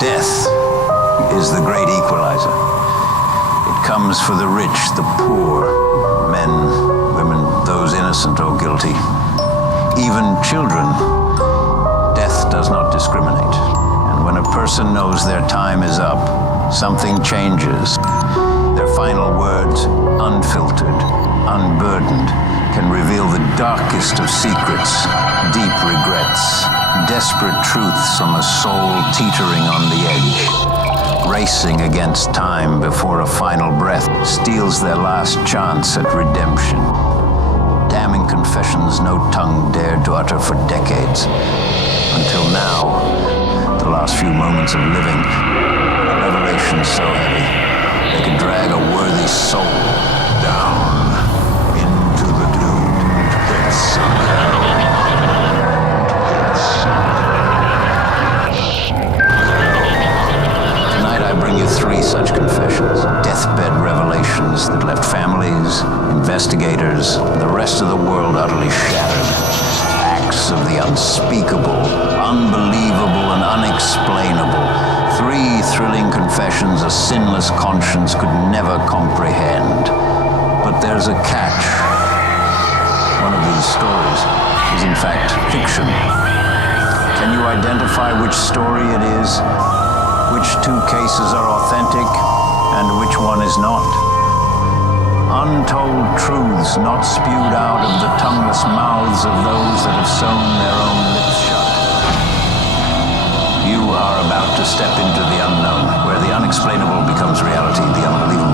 Death is the great equalizer. It comes for the rich, the poor, men, women, those innocent or guilty, even children. Death does not discriminate. And when a person knows their time is up, something changes. Their final words, unfiltered, unburdened, can reveal the darkest of secrets, deep regrets, desperate truths from a soul teetering on the edge, racing against time before a final breath steals their last chance at redemption. Damning confessions no tongue dared to utter for decades. Until now, the last few moments of living, a revelation so heavy, they could drag a worthy soul down into the doomed pits of hell. Tonight I bring you 3 such confessions, deathbed revelations that left families, investigators, and the rest of the world utterly shattered. Acts of the unspeakable, unbelievable, and unexplainable. 3 thrilling confessions a sinless conscience could never comprehend. But there's a catch. One of these stories is in fact fiction. Can you identify which story it is? Which 2 cases are authentic and which one is not? Untold truths not spewed out of the tongueless mouths of those that have sewn their own lips shut. You are about to step into the unknown, where the unexplainable becomes reality, the unbelievable